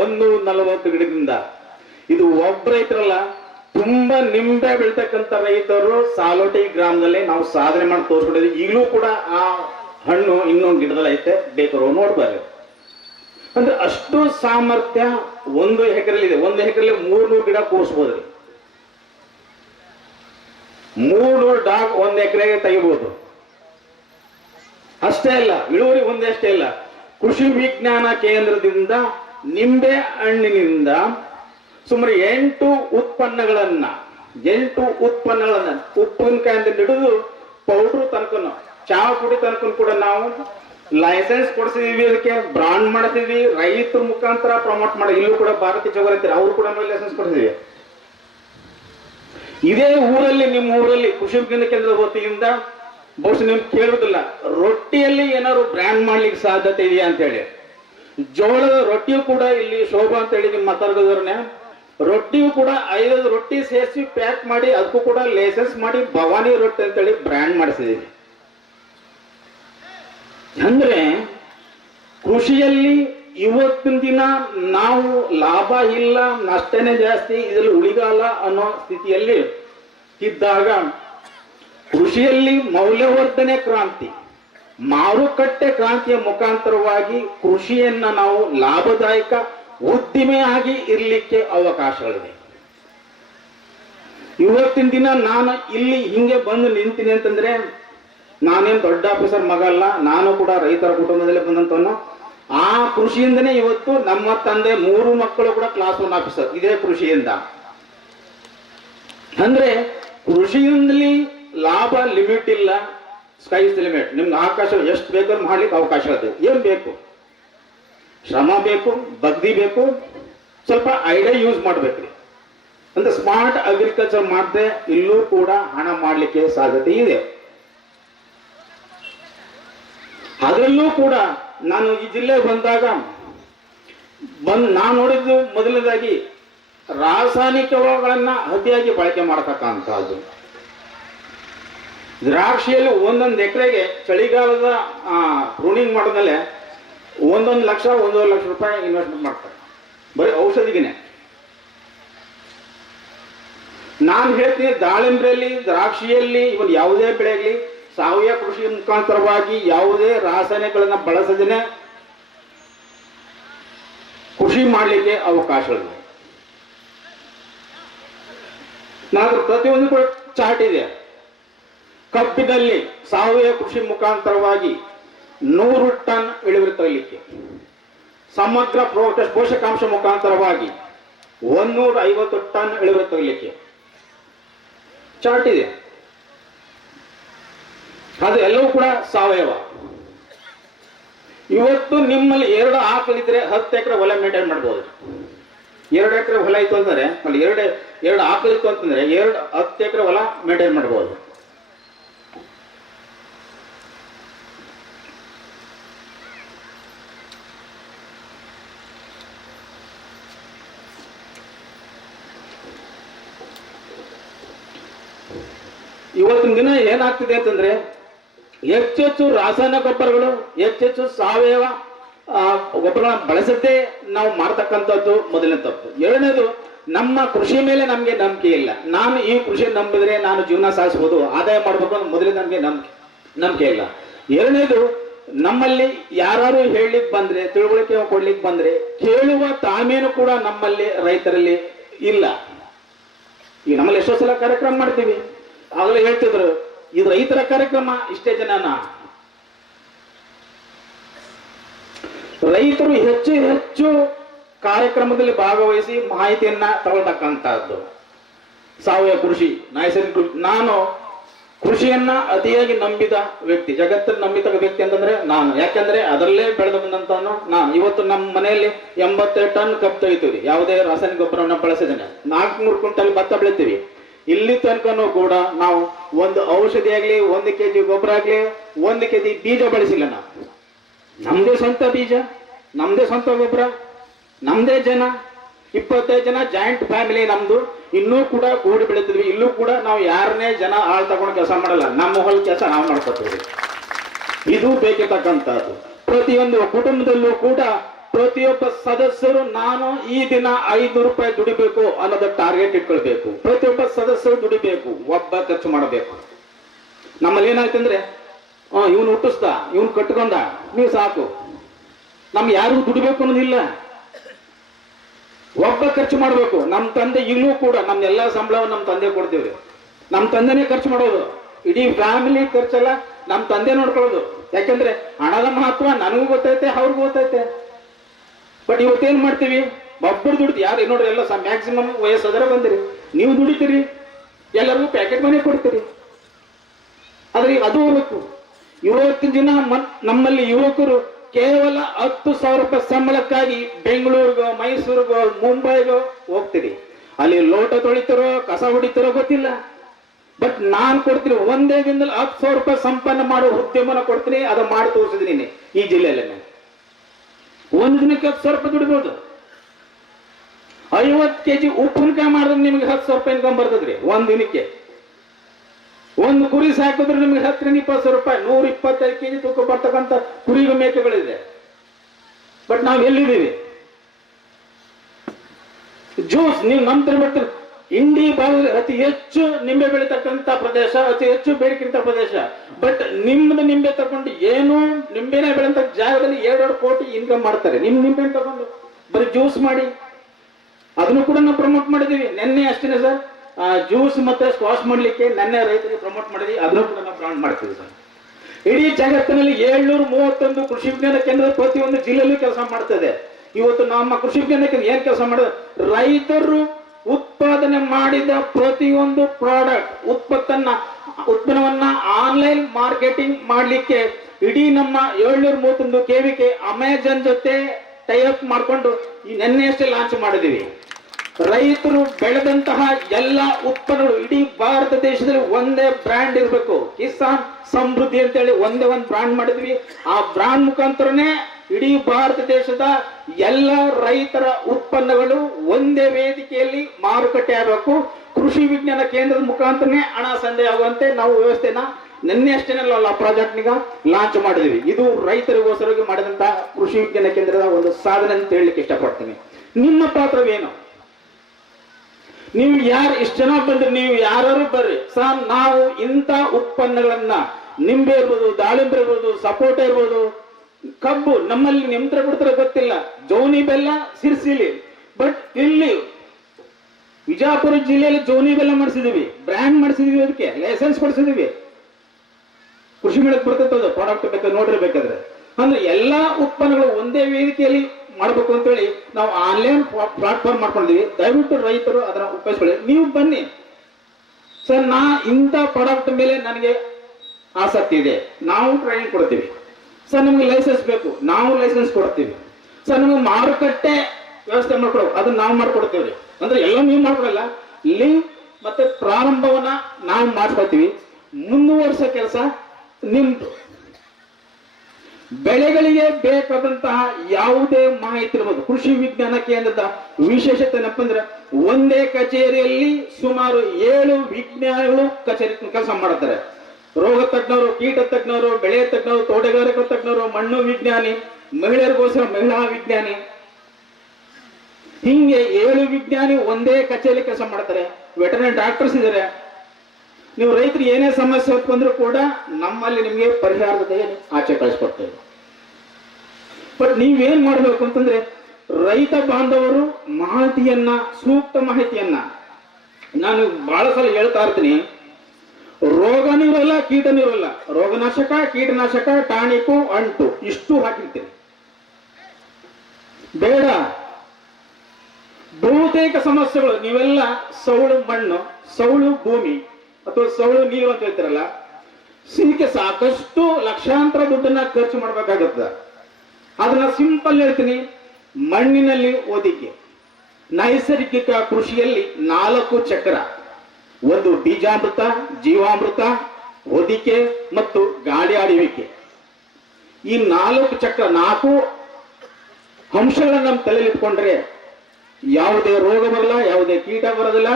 ಒಂದು ನಲವತ್ತು ಗಿಡದಿಂದ. ಇದು ಒಬ್ಬ ರೈತರಲ್ಲ, ತುಂಬಾ ನಿಂಬೆ ಬೆಳಿತಕ್ಕಂತ ರೈತರು ಸಾಲೋಟಿ ಗ್ರಾಮದಲ್ಲಿ ನಾವು ಸಾಧನೆ ಮಾಡಿ ತೋರಿಸ್ಕೊಂಡಿದ್ವಿ ಈಗಲೂ ಕೂಡ ಆ ಹಣ್ಣು ಇನ್ನೊಂದು ಗಿಡದಲ್ಲಿ ಐತೆ ಬೇಕರು ನೋಡ್ಬಾರ್ದು. ಅಂದ್ರೆ ಅಷ್ಟು ಸಾಮರ್ಥ್ಯ ಒಂದು ಎಕರೆಲಿ ಇದೆ ಒಂದು ಎಕರೆಲಿ ಮೂರ್ನೂರು ಗಿಡ ಕೂರಿಸ್ಬೋದ್ರಿ. ಮೂರ್ನೂರು ಡಾಗ್ ಒಂದ್ ಎಕರೆಗೆ ತೆಗಿಬಹುದು ಅಷ್ಟೇ ಅಲ್ಲ, ಇಳುವರಿ ಒಂದೇ ಅಷ್ಟೇ ಇಲ್ಲ ಕೃಷಿ ವಿಜ್ಞಾನ ಕೇಂದ್ರದಿಂದ, ನಿಂಬೆ ಹಣ್ಣಿನಿಂದ ಸುಮಾರು ಎಂಟು ಉತ್ಪನ್ನಗಳನ್ನ ಎಂಟು ಉತ್ಪನ್ನಗಳನ್ನ ಉಪ್ಪಿನಕಾಯಿಂದ ಹಿಡಿದು ಪೌಡ್ರು ತನಕ ಚಹಾ ಪುಡಿ ತನಕ ಕೂಡ ನಾವು ಲೈಸೆನ್ಸ್ ಕೊಡಿಸಿದೀವಿ ಅದಕ್ಕೆ ಬ್ರಾಂಡ್ ಮಾಡ್ತಿದ್ವಿ ರೈತರ ಮುಖಾಂತರ ಪ್ರಮೋಟ್ ಮಾಡಿ, ಇಲ್ಲೂ ಕೂಡ ಭಾರತೀಯ ಚೌಗರ್ ಅವರು ಕೂಡ ಲೈಸೆನ್ಸ್ ಕೊಡ್ತಿದ್ವಿ ಇದೇ ಊರಲ್ಲಿ, ನಿಮ್ಮ ಊರಲ್ಲಿ ಕೃಷಿ ವಿಜ್ಞಾನ ಕೇಂದ್ರದ ವತಿಯಿಂದ ಬಹುಶಃ ನಿಮ್ಗೆ ಕೇಳುವುದಿಲ್ಲ, ರೊಟ್ಟಿಯಲ್ಲಿ ಏನಾದ್ರು ಬ್ರ್ಯಾಂಡ್ ಮಾಡ್ಲಿಕ್ಕೆ ಸಾಧ್ಯತೆ ಇದೆಯಾ ಅಂತ ಹೇಳಿ. ಜೋಳದ ರೊಟ್ಟಿಯು ಕೂಡ ಇಲ್ಲಿ ಶೋಭಾ ಅಂತ ಹೇಳಿ ನಿಮ್ಮ ಮಾತಾಡೋದ್ರನ್ನೇ ರೊಟ್ಟಿಯು ಕೂಡ ಐದೈದು ರೊಟ್ಟಿ ಸೇರಿಸಿ ಪ್ಯಾಕ್ ಮಾಡಿ, ಅದಕ್ಕೂ ಕೂಡ ಲೈಸೆನ್ಸ್ ಮಾಡಿ, ಭವಾನಿ ರೊಟ್ಟಿ ಅಂತೇಳಿ ಬ್ರ್ಯಾಂಡ್ ಮಾಡಿಸಿದೀವಿ. ಅಂದ್ರೆ ಕೃಷಿಯಲ್ಲಿ ಇವತ್ತಿನ ದಿನ ನಾವು ಲಾಭ ಇಲ್ಲ, ನಷ್ಟನೇ ಜಾಸ್ತಿ, ಇದರಲ್ಲಿ ಉಳಿಗಾಲ ಅನ್ನೋ ಸ್ಥಿತಿಯಲ್ಲಿ ಇದ್ದಾಗ ಕೃಷಿಯಲ್ಲಿ ಮೌಲ್ಯವರ್ಧನೆ ಕ್ರಾಂತಿ, ಮಾರುಕಟ್ಟೆ ಕ್ರಾಂತಿಯ ಮುಖಾಂತರವಾಗಿ ಕೃಷಿಯನ್ನ ನಾವು ಲಾಭದಾಯಕ, ಉದ್ದಿಮೆಯಾಗಿ ಇರಲಿಕ್ಕೆ ಅವಕಾಶಗಳಿವೆ. ಇವತ್ತಿನ ದಿನ ನಾನು ಇಲ್ಲಿ ಹಿಂಗೆ ಬಂದು ನಿಂತೀನಿ ಅಂತಂದ್ರೆ, ನಾನೇನು ದೊಡ್ಡ ಆಫೀಸರ್ ಮಗ ಅಲ್ಲ ನಾನು ಕೂಡ ರೈತರ ಕುಟುಂಬದಲ್ಲಿ ಬಂದಂತವನು ಆ ಕೃಷಿಯಿಂದನೇ ಇವತ್ತು ನಮ್ಮ ತಂದೆ ಮೂರು ಮಕ್ಕಳು ಕೂಡ ಕ್ಲಾಸ್ ಒನ್ ಆಫೀಸರ್ ಇದೇ ಕೃಷಿಯಿಂದ. ಅಂದ್ರೆ ಕೃಷಿಯಿಂದಲಿ ಲಾಭ ಲಿಮಿಟ್ ಇಲ್ಲ ಸ್ಕೈಸ್ ಲಿಮಿಟ್ ನಿಮ್ಗೆ ಆಕಾಶ ಎಷ್ಟು ಬೇಕಾದ್ರೂ ಮಾಡ್ಲಿಕ್ಕೆ ಅವಕಾಶ ಇದೆ. ಏನ್ ಬೇಕು? ಶ್ರಮ ಬೇಕು, ಬಗ್ದಿ ಬೇಕು, ಸ್ವಲ್ಪ ಐಡಿಯಾ ಯೂಸ್ ಮಾಡ್ಬೇಕ್ರಿ. ಅಂದ್ರೆ ಸ್ಮಾರ್ಟ್ ಅಗ್ರಿಕಲ್ಚರ್ ಮಾಡದೆ ಇಲ್ಲೂ ಕೂಡ ಹಣ ಮಾಡಲಿಕ್ಕೆ ಸಾಧ್ಯತೆ ಇದೆ. ಅದರಲ್ಲೂ ಕೂಡ ನಾನು ಈ ಜಿಲ್ಲೆಗೆ ಬಂದಾಗ ಬಂದು ನಾನು ನೋಡಿದ್ದು ಮೊದಲನೇದಾಗಿ ರಾಸಾಯನಿಕಗಳನ್ನ ಅತಿಯಾಗಿ ಬಳಕೆ ಮಾಡತಕ್ಕಂಥದ್ದು. ದ್ರಾಕ್ಷಿಯಲ್ಲಿ ಒಂದೊಂದು ಎಕರೆಗೆ ಚಳಿಗಾಲದ ಪ್ರೂನಿಂಗ್ ಮಾಡಿದ್ಮೇಲೆ ಒಂದೊಂದು ಲಕ್ಷ, ಒಂದೂವರೆ ಲಕ್ಷ ರೂಪಾಯಿ ಇನ್ವೆಸ್ಟ್ಮೆಂಟ್ ಮಾಡ್ತಾರೆ. ಬರೀ ಔಷಧಿಗೆನೆ. ನಾನು ಹೇಳ್ತೀನಿ ದಾಳಿಂಬ್ರೆಯಲ್ಲಿ, ದ್ರಾಕ್ಷಿಯಲ್ಲಿ, ಇವನ್ ಯಾವುದೇ ಬೆಳೆಗಲಿ ಸಾವಯವ ಕೃಷಿ ಮುಖಾಂತರವಾಗಿ ಯಾವುದೇ ರಾಸಾಯನಿಕಗಳನ್ನು ಬಳಸದೇನೆ ಕೃಷಿ ಮಾಡಲಿಕ್ಕೆ ಅವಕಾಶಗಳಿವೆ ನಾನು ಪ್ರತಿಯೊಂದು ಕೂಡ ಚಾಟಿದೆ ಇದೆ. ಕಬ್ಬಿನಲ್ಲಿ ಸಾವಯವ ಕೃಷಿ ಮುಖಾಂತರವಾಗಿ ನೂರು ಟನ್ ಇಳುವರಿ ತರಲಿಕ್ಕೆ. ಸಮಗ್ರ ಪೋಷ- ಪೋಷಕಾಂಶ ಮುಖಾಂತರವಾಗಿ ಒಂದೂರ ಐವತ್ತು ಟನ್ ಇಳುವರಿ ತರಲಿಕ್ಕೆ. ಚಾರ್ಟ್ ಇದೆ. ಅದು ಎಲ್ಲವೂ ಕೂಡ ಸಾವಯವ. ಇವತ್ತು ನಿಮ್ಮಲ್ಲಿ ಎರಡು ಆಕಳಿದ್ರೆ ಹತ್ತು ಎಕರೆ ಹೊಲ ಮೇಂಟೈನ್ ಮಾಡ್ಬೋದು. ಎರಡು ಎಕರೆ ಹೊಲ ಇತ್ತು ಅಂತಂದ್ರೆ, ಅಲ್ಲಿ ಎರಡು ಎರಡು ಆಕಳಿತ್ತು ಅಂತಂದ್ರೆ ಎರಡು ಹತ್ತು ಎಕರೆ ಹೊಲ ಮೇಂಟೈನ್ ಮಾಡ್ಬೋದು. ಇವತ್ತಿನ ದಿನ ಏನಾಗ್ತಿದೆ ಅಂತಂದ್ರೆ ಹೆಚ್ಚೆಚ್ಚು ರಾಸಾಯನಿಕ ಗೊಬ್ಬರಗಳು, ಹೆಚ್ಚೆಚ್ಚು ಸಾವಯವ ಗೊಬ್ಬರಗಳನ್ನ ಬಳಸದೇ ನಾವು ಮಾಡ್ತಕ್ಕಂಥದ್ದು ಮೊದಲನೇ ತಪ್ಪು. ಎರಡನೇದು, ನಮ್ಮ ಕೃಷಿ ಮೇಲೆ ನಮಗೆ ನಂಬಿಕೆ ಇಲ್ಲ. ನಾನು ಈ ಕೃಷಿ ನಂಬಿದ್ರೆ ನಾನು ಜೀವನ ಸಾಗಿಸ್ಬೋದು, ಆದಾಯ ಮಾಡ್ಬೇಕು ಅಂತ ಮೊದಲೇ ನಮಗೆ ನಂಬಿಕೆ ನಂಬಿಕೆ ಇಲ್ಲ. ಎರಡನೇದು, ನಮ್ಮಲ್ಲಿ ಯಾರು ಹೇಳಲಿಕ್ಕೆ ಬಂದ್ರೆ, ತಿಳುವಳಿಕೆ ಕೊಡ್ಲಿಕ್ಕೆ ಬಂದ್ರೆ, ಕೇಳುವ ತಾಳ್ಮೆನೂ ಕೂಡ ನಮ್ಮಲ್ಲಿ ರೈತರಲ್ಲಿ ಇಲ್ಲ. ಈಗ ನಮ್ಮಲ್ಲಿ ಎಷ್ಟೋ ಸಲ ಕಾರ್ಯಕ್ರಮ ಮಾಡ್ತೀವಿ. ಆಗಲೇ ಹೇಳ್ತಿದ್ರು ಇದು ರೈತರ ಕಾರ್ಯಕ್ರಮ, ಇಷ್ಟೇ ಜನನ. ರೈತರು ಹೆಚ್ಚು ಹೆಚ್ಚು ಕಾರ್ಯಕ್ರಮದಲ್ಲಿ ಭಾಗವಹಿಸಿ ಮಾಹಿತಿಯನ್ನ ತಗೊಳ್ತಕ್ಕಂಥದ್ದು. ಸಾವಯವ ಕೃಷಿ, ನೈಸರ್ಗಿಕ ನಾನು ಕೃಷಿಯನ್ನ ಅತಿಯಾಗಿ ನಂಬಿದ ವ್ಯಕ್ತಿ ಜಗತ್ತಲ್ಲಿ ನಂಬಿದ ವ್ಯಕ್ತಿ ಅಂತಂದ್ರೆ ನಾನು. ಯಾಕೆಂದ್ರೆ ಅದರಲ್ಲೇ ಬೆಳೆದು ಬಂದಂತವನು ನಾನು. ಇವತ್ತು ನಮ್ಮ ಮನೆಯಲ್ಲಿ ಎಂಬತ್ತೆರಡು ಟನ್ ಕಬ್ಬು ತೆಗಿತೀವಿ. ಯಾವುದೇ ರಾಸಾಯನಿಕ ಗೊಬ್ಬರವನ್ನು ಬಳಸಿದ್ದೇನೆ. ನಾಲ್ಕು ಮೂರು ಕ್ವಿಂಟಲ್ ಭತ್ತ ಬೆಳಿತೀವಿ. ಇಲ್ಲಿ ತನಕನೂ ಕೂಡ ನಾವು ಒಂದು ಔಷಧಿ ಆಗಲಿ, ಒಂದು ಕೆ ಜಿ ಗೊಬ್ಬರ ಆಗಲಿ, ಒಂದು ಕೆ ಜಿ ಬೀಜ ಬಳಸಿಲ್ಲ ನಾವು. ನಮ್ಮದೇ ಸ್ವಂತ ಬೀಜ ನಮ್ಮದೇ ಸ್ವಂತ ಗೊಬ್ಬರ ನಮ್ಮದೇ ಜನ. ಇಪ್ಪತ್ತೈದು ಜನ ಜಾಯಿಂಟ್ ಫ್ಯಾಮಿಲಿ ನಮ್ದು. ಇನ್ನೂ ಕೂಡ ಕೂಡಿ ಬೆಳಿತಿದ್ವಿ ಇಲ್ಲೂ ಕೂಡ ನಾವು ಯಾರನ್ನೇ ಜನ ಆಳ್ ತಗೊಂಡು ಕೆಲಸ ಮಾಡಲ್ಲ. ನಮ್ಮ ಹೊಲ ಕೆಲಸ ನಾವು ಮಾಡ್ಕೊತೀವಿ. ಇದು ಬೇಕಿರ್ತಕ್ಕಂಥದ್ದು. ಪ್ರತಿಯೊಂದು ಕುಟುಂಬದಲ್ಲೂ ಕೂಡ ಪ್ರತಿಯೊಬ್ಬ ಸದಸ್ಯರು ನಾನು ಈ ದಿನ ಐದು ರೂಪಾಯಿ ದುಡಿಬೇಕು ಅನ್ನೋದ ಟಾರ್ಗೆಟ್ ಇಟ್ಕೊಳ್ಬೇಕು. ಪ್ರತಿಯೊಬ್ಬ ಸದಸ್ಯರು ದುಡಿಬೇಕು, ಒಬ್ಬ ಖರ್ಚು ಮಾಡಬೇಕು. ನಮ್ಮಲ್ಲಿ ಏನಾಯ್ತಂದ್ರೆ ಇವನು ಹುಟ್ಟಿಸ್ದ, ಇವನು ಕಟ್ಕೊಂಡ ನೀವು ಸಾಕು. ನಮ್ ಯಾರಿಗೂ ದುಡಿಬೇಕು ಅನ್ನೋದಿಲ್ಲ. ಒಬ್ಬ ಖರ್ಚು ಮಾಡಬೇಕು ನಮ್ಮ ತಂದೆ ಇಲ್ಲೂ ಕೂಡ ನಮ್ಮ ಎಲ್ಲ ಸಂಬಳವನ್ನು ನಮ್ಮ ತಂದೆ ಕೊಡ್ತೀವಿ ನಮ್ಮ ತಂದೆನೇ ಖರ್ಚು ಮಾಡೋದು. ಇಡೀ ಫ್ಯಾಮಿಲಿ ಖರ್ಚೆಲ್ಲ ನಮ್ಮ ತಂದೆ ನೋಡ್ಕೊಳ್ಳೋದು. ಯಾಕಂದ್ರೆ ಹಣದ ಮಹತ್ವ ನನಗೂ ಗೊತ್ತೈತೆ, ಅವ್ರಿಗೂ ಗೊತ್ತೈತೆ. ಬಟ್ ಇವತ್ತೇನ್ ಮಾಡ್ತೀವಿ? ಒಬ್ಬರು ದುಡ್ದು ಯಾರು ನೋಡ್ರಿ ಎಲ್ಲ ಮ್ಯಾಕ್ಸಿಮಮ್ ವಯಸ್ಸಾದ್ರೆ ಬಂದಿರಿ. ನೀವು ದುಡಿತೀರಿ, ಎಲ್ಲರಿಗೂ ಪ್ಯಾಕೆಟ್ ಮನೆ ಕೊಡ್ತೀರಿ. ಆದ್ರೆ ಅದು ಹೋಗ್ಬೇಕು ಇವತ್ತಿನ ದಿನ ನಮ್ಮಲ್ಲಿ ಯುವಕರು ಕೇವಲ ಹತ್ತು ಸಾವಿರ ರೂಪಾಯಿ ಸಂಬಳಕ್ಕಾಗಿ ಬೆಂಗಳೂರಿಗೋ, ಮೈಸೂರಿಗೋ, ಮುಂಬೈಗೋ ಹೋಗ್ತೀರಿ. ಅಲ್ಲಿ ಲೋಟ ತೊಳಿತಾರೋ, ಕಸ ಹೊಡಿತಾರೋ ಗೊತ್ತಿಲ್ಲ. ಬಟ್ ನಾನು ಕೊಡ್ತೀನಿ, ಒಂದೇ ದಿನದಲ್ಲಿ ಹತ್ತು ಸಾವಿರ ರೂಪಾಯಿ ಸಂಪನ್ನ ಮಾಡೋ ಉದ್ಯಮನ ಕೊಡ್ತೀನಿ, ಅದು ಮಾಡಿ ತೋರಿಸಿದೀನಿ ಈ ಜಿಲ್ಲೆಯಲ್ಲಿ ಒಂದು ದಿನಕ್ಕೆ ಹತ್ತು ಸಾವಿರ ರೂಪಾಯಿ ದುಡಿಬೋದು. ಐವತ್ತು ಕೆಜಿ ಉಪ್ಪಿನಕಾಯಿ ಮಾಡಿದ್ರೆ ನಿಮ್ಗೆ ಹತ್ತು ಸಾವಿರ ರೂಪಾಯಿ ಇನ್ಕಮ್ ಬರ್ತದ್ರಿ, ಒಂದ್ ದಿನಕ್ಕೆ. ಒಂದು ಕುರಿ ಸಾಕಿದ್ರೆ ನಿಮ್ಗೆ ಹತ್ತರಿಂದ ಇಪ್ಪತ್ತು ಸಾವಿರ ರೂಪಾಯಿ, ನೂರ ಇಪ್ಪತ್ತೈದು ಕೆಜಿ ತೂಕ ಬರ್ತಕ್ಕಂಥ ಕುರಿಗ ಮೇಕೆಗಳಿದೆ. ಬಟ್ ನಾವು ಎಲ್ಲಿದ್ದೀವಿ? ಜ್ಯೂಸ್ ನೀವು ನಂತರ ಬರ್ತೀರಿ ಇಂಡಿ ಭಾಗದಲ್ಲಿ ಅತಿ ಹೆಚ್ಚು ನಿಂಬೆ ಬೆಳೀತಕ್ಕಂಥ ಪ್ರದೇಶ, ಅತಿ ಹೆಚ್ಚು ಬೇಡಿಕೆಂತ ಪ್ರದೇಶ. ಬಟ್ ನಿಮ್ದು ನಿಂಬೆ ತಗೊಂಡು ಏನು ನಿಂಬೆನೆ ಬೆಳೆಂತ ಜಾಗದಲ್ಲಿ ಎರಡೆರಡು ಕೋಟಿ ಇನ್ಕಮ್ ಮಾಡ್ತಾರೆ. ನಿಮ್ ನಿಂಬೆ ತಗೊಂಡು ಬರೀ ಜ್ಯೂಸ್ ಮಾಡಿ. ಅದನ್ನು ಕೂಡ ನಾವು ಪ್ರಮೋಟ್ ಮಾಡಿದೀವಿ ನಿನ್ನೆ ಅಷ್ಟೇನೆ ಸರ್ ಜ್ಯೂಸ್ ಮತ್ತೆ ಸ್ಕ್ವಾಶ್ ಮಾಡ್ಲಿಕ್ಕೆ ನೆನ್ನೆ ರೈತರಿಗೆ ಪ್ರಮೋಟ್ ಮಾಡಿದ್ವಿ. ಅದನ್ನು ಕೂಡ ನಾವು ಬ್ರಾಂಡ್ ಮಾಡ್ತೀವಿ ಸರ್ ಇಡೀ ಜಗತ್ತಿನಲ್ಲಿ ಏಳ್ನೂರ ಮೂವತ್ತೊಂದು ಕೃಷಿ ವಿಜ್ಞಾನ ಕೇಂದ್ರ ಪ್ರತಿಯೊಂದು ಜಿಲ್ಲೆಯಲ್ಲೂ ಕೆಲಸ ಮಾಡ್ತದೆ ಇವತ್ತು ನಮ್ಮ ಕೃಷಿ ವಿಜ್ಞಾನ ಕೇಂದ್ರ ಏನ್ ಕೆಲಸ ಮಾಡೋದು? ರೈತರು ಉತ್ಪಾದನೆ ಮಾಡಿದ ಪ್ರತಿಯೊಂದು ಪ್ರಾಡಕ್ಟ್ ಉತ್ಪತ್ತನ್ನ, ಉತ್ಪನ್ನವನ್ನ ಆನ್ಲೈನ್ ಮಾರ್ಕೆಟಿಂಗ್ ಮಾಡಲಿಕ್ಕೆ ಇಡೀ ನಮ್ಮ ಏಳ್ನೂರ ಮೂವತ್ತೊಂದು ಕೆವಿಕೆ ಅಮೆಜಾನ್ ಜೊತೆ ಟೈಅಪ್ ಮಾಡಿಕೊಂಡು ನಿನ್ನೆ ನಿನ್ನೆಯಷ್ಟೇ ಲಾಂಚ್ ಮಾಡಿದೀವಿ ರೈತರು ಬೆಳೆದಂತಹ ಎಲ್ಲ ಉತ್ಪನ್ನಗಳು ಇಡೀ ಭಾರತ ದೇಶದಲ್ಲಿ ಒಂದೇ ಬ್ರ್ಯಾಂಡ್ ಇರಬೇಕು. ಕಿಸಾನ್ ಸಮೃದ್ಧಿ ಅಂತೇಳಿ ಒಂದೇ ಒಂದು ಬ್ರ್ಯಾಂಡ್ ಮಾಡಿದ್ವಿ. ಆ ಬ್ರ್ಯಾಂಡ್ ಮುಖಾಂತರನೇ ಇಡೀ ಭಾರತ ದೇಶದ ಎಲ್ಲ ರೈತರ ಉತ್ಪನ್ನಗಳು ಒಂದೇ ವೇದಿಕೆಯಲ್ಲಿ ಮಾರುಕಟ್ಟೆ ಆಗಬೇಕು. ಕೃಷಿ ವಿಜ್ಞಾನ ಕೇಂದ್ರದ ಮುಖಾಂತರನೇ ಹಣ ಸಂದೇಹ ಆಗುವಂತೆ ನಾವು ವ್ಯವಸ್ಥೆನ ನಿನ್ನೆ ಅಷ್ಟೇ ಅಲ್ಲ ಆ ಪ್ರಾಜೆಕ್ಟ್ ನಿಗ ಲಾಂಚ್ ಮಾಡಿದ್ವಿ. ಇದು ರೈತರಿಗೋಸ್ಕರವಾಗಿ ಮಾಡಿದಂತಹ ಕೃಷಿ ವಿಜ್ಞಾನ ಕೇಂದ್ರದ ಒಂದು ಸಾಧನೆ ಅಂತ ಹೇಳಲಿಕ್ಕೆ ಇಷ್ಟಪಡ್ತೀನಿ. ನಿಮ್ಮ ಪಾತ್ರವೇನು? ನೀವು ಯಾರು ಇಷ್ಟು ಜನ ಬಂದ್ರೆ? ನೀವು ಯಾರು ಬರ್ರಿ. ಸರ್, ನಾವು ಇಂಥ ಉತ್ಪನ್ನಗಳನ್ನ ನಿಂಬೆ ಇರ್ಬೋದು, ದಾಳಿಂಬೆ ಇರ್ಬೋದು, ಸಪೋಟ ಇರ್ಬೋದು ಕಬ್ಬು ನಮ್ಮಲ್ಲಿ ನಿಮ್ತ್ರ ಬಿಡ್ತಾರೆ ಗೊತ್ತಿಲ್ಲ. ಜೋನಿ ಬೆಲ್ಲ, ಸಿರ್ಸಿಲಿ. ಬಟ್ ಇಲ್ಲಿ ವಿಜಾಪುರ ಜಿಲ್ಲೆಯಲ್ಲಿ ಜೋನಿ ಬೆಲ್ಲ ಮಾಡಿಸಿದೀವಿ. ಬ್ರ್ಯಾಂಡ್ ಮಾಡಿಸಿದೀವಿ ಅದಕ್ಕೆ. ಲೈಸೆನ್ಸ್ ಕೊಡಿಸಿದೀವಿ. ಕೃಷಿ ಮೇಳಕ್ಕೆ ಬರ್ತದೆ ಪ್ರಾಡಕ್ಟ್ ಬೇಕಾದ್ರೆ ನೋಡ್ರಿ ಬೇಕಾದ್ರೆ. ಅಂದ್ರೆ ಎಲ್ಲಾ ಉತ್ಪನ್ನಗಳು ಒಂದೇ ವೇದಿಕೆಯಲ್ಲಿ ಮಾಡ್ಬೇಕು ಅಂತೇಳಿ ನಾವು ಆನ್ಲೈನ್ ಪ್ಲಾಟ್ಫಾರ್ಮ್ ಮಾಡ್ಕೊಂಡಿದ್ವಿ. ದಯವಿಟ್ಟು ರೈತರು ಅದನ್ನ ಉಪಯೋಗಿಸ್ಕೊಳ್ಳಿ. ನೀವು ಬನ್ನಿ. ಸರ್, ನಾ ಇಂಥ ಪ್ರಾಡಕ್ಟ್ ಮೇಲೆ ನನಗೆ ಆಸಕ್ತಿ ಇದೆ. ನಾವು ಟ್ರೈನಿಂಗ್ ಕೊಡ್ತೀವಿ. ಸರ್, ನಿಮ್ಗೆ ಲೈಸೆನ್ಸ್ ಬೇಕು. ನಾವು ಲೈಸೆನ್ಸ್ ಕೊಡ್ತೀವಿ. ಸರ್, ನಿಮ್ಗೆ ಮಾರುಕಟ್ಟೆ ವ್ಯವಸ್ಥೆ ಮಾಡ್ಕೊಡು. ಅದನ್ನ ನಾವು ಮಾಡ್ಕೊಡ್ತೀವಿ ಅಂದ್ರೆ ಎಲ್ಲ ನೀವು ಮಾಡ್ಕೊಡಲ್ಲ. ಲಿಂಕ್ ಮತ್ತೆ ಪ್ರಾರಂಭವನ್ನ ನಾವು ಮಾಡ್ಕೊಳ್ತೀವಿ. ಮುಂದುವರ್ಸ ಕೆಲಸ ನಿಮ್ದು. ಬೆಳೆಗಳಿಗೆ ಬೇಕಾದಂತಹ ಯಾವುದೇ ಮಾಹಿತಿ ಇರ್ಬೋದು. ಕೃಷಿ ವಿಜ್ಞಾನ ಕೇಂದ್ರದ ವಿಶೇಷತೆ ಏನಪ್ಪ ಅಂದ್ರೆ ಒಂದೇ ಕಚೇರಿಯಲ್ಲಿ ಸುಮಾರು ಏಳು ವಿಜ್ಞಾನಿಗಳು ಕಚೇರಿ ಕೆಲಸ ಮಾಡ್ತಾರೆ. ರೋಗ ತಜ್ಞರು ಕೀಟ ತಜ್ಞರು ಬೆಳೆ ತಜ್ಞರು ತೋಟಗಾರಿಕಾ ತಜ್ಞರು ಮಣ್ಣು ವಿಜ್ಞಾನಿ, ಮಹಿಳೆಯರಿಗೋಸ್ಕರ ಮಹಿಳಾ ವಿಜ್ಞಾನಿ. ಹಿಂಗೆ ಏಳು ವಿಜ್ಞಾನಿ ಒಂದೇ ಕಚೇರಿ ಕೆಲಸ ಮಾಡ್ತಾರೆ. ವೆಟರ್ನರಿ ಡಾಕ್ಟರ್ಸ್ ಇದ್ದಾರೆ ನೀವು ರೈತರು ಏನೇ ಸಮಸ್ಯೆ ಹೊತ್ಕೊಂಡ್ರು ಕೂಡ ನಮ್ಮಲ್ಲಿ ನಿಮಗೆ ಪರಿಹಾರದ ಆಚೆ ಕಳಿಸ್ಕೊಡ್ತೇವೆ. ಬಟ್ ನೀವೇನ್ ಮಾಡ್ಬೇಕು ಅಂತಂದ್ರೆ ರೈತ ಬಾಂಧವರು ಮಾಹಿತಿಯನ್ನ, ಸೂಕ್ತ ಮಾಹಿತಿಯನ್ನ ನಾನು ಬಹಳ ಸಲ ಹೇಳ್ತಾ ಇರ್ತೀನಿ. ರೋಗನೂ ಇರಲ್ಲ, ಕೀಟನೂ ಇರಲ್ಲ. ರೋಗನಾಶಕ, ಕೀಟನಾಶಕ, ಟಾನಿಕು, ಅಂಟು, ಇಷ್ಟು ಹಾಕಿರ್ತೀನಿ. ಬೇಡ. ಬಹುತೇಕ ಸಮಸ್ಯೆಗಳು, ನೀವೆಲ್ಲ ಸೌಳು ಮಣ್ಣು, ಸೌಳು ಭೂಮಿ, ಅಥವಾ ಸೌಳು ನೀರು ಅಂತ ಹೇಳ್ತೀರಲ್ಲ ಸಿಂಕೆ ಸಾಕಷ್ಟು ಲಕ್ಷಾಂತರ ದುಡ್ಡನ್ನ ಖರ್ಚು ಮಾಡಬೇಕಾಗುತ್ತೆ. ಅದನ್ನ ಸಿಂಪಲ್ ಹೇಳ್ತೀನಿ, ಮಣ್ಣಿನಲ್ಲಿ ಓದಿಕೆ. ನೈಸರ್ಗಿಕ ಕೃಷಿಯಲ್ಲಿ ನಾಲ್ಕು ಚಕ್ರ. ಒಂದು ಬೀಜಾಮೃತ, ಜೀವಾಮೃತ, ಹೊದಿಕೆ ಮತ್ತು ಗಾಳಿ ಆಡುವಿಕೆ. ಈ ನಾಲ್ಕು ಚಕ್ರ, ನಾಲ್ಕು ಅಂಶಗಳನ್ನು ನಮ್ಮ ತಲೆಯಲ್ಲಿಟ್ಕೊಂಡ್ರೆ ಯಾವುದೇ ರೋಗ ಬರಲ್ಲ, ಯಾವುದೇ ಕೀಟ ಬರೋದಿಲ್ಲ,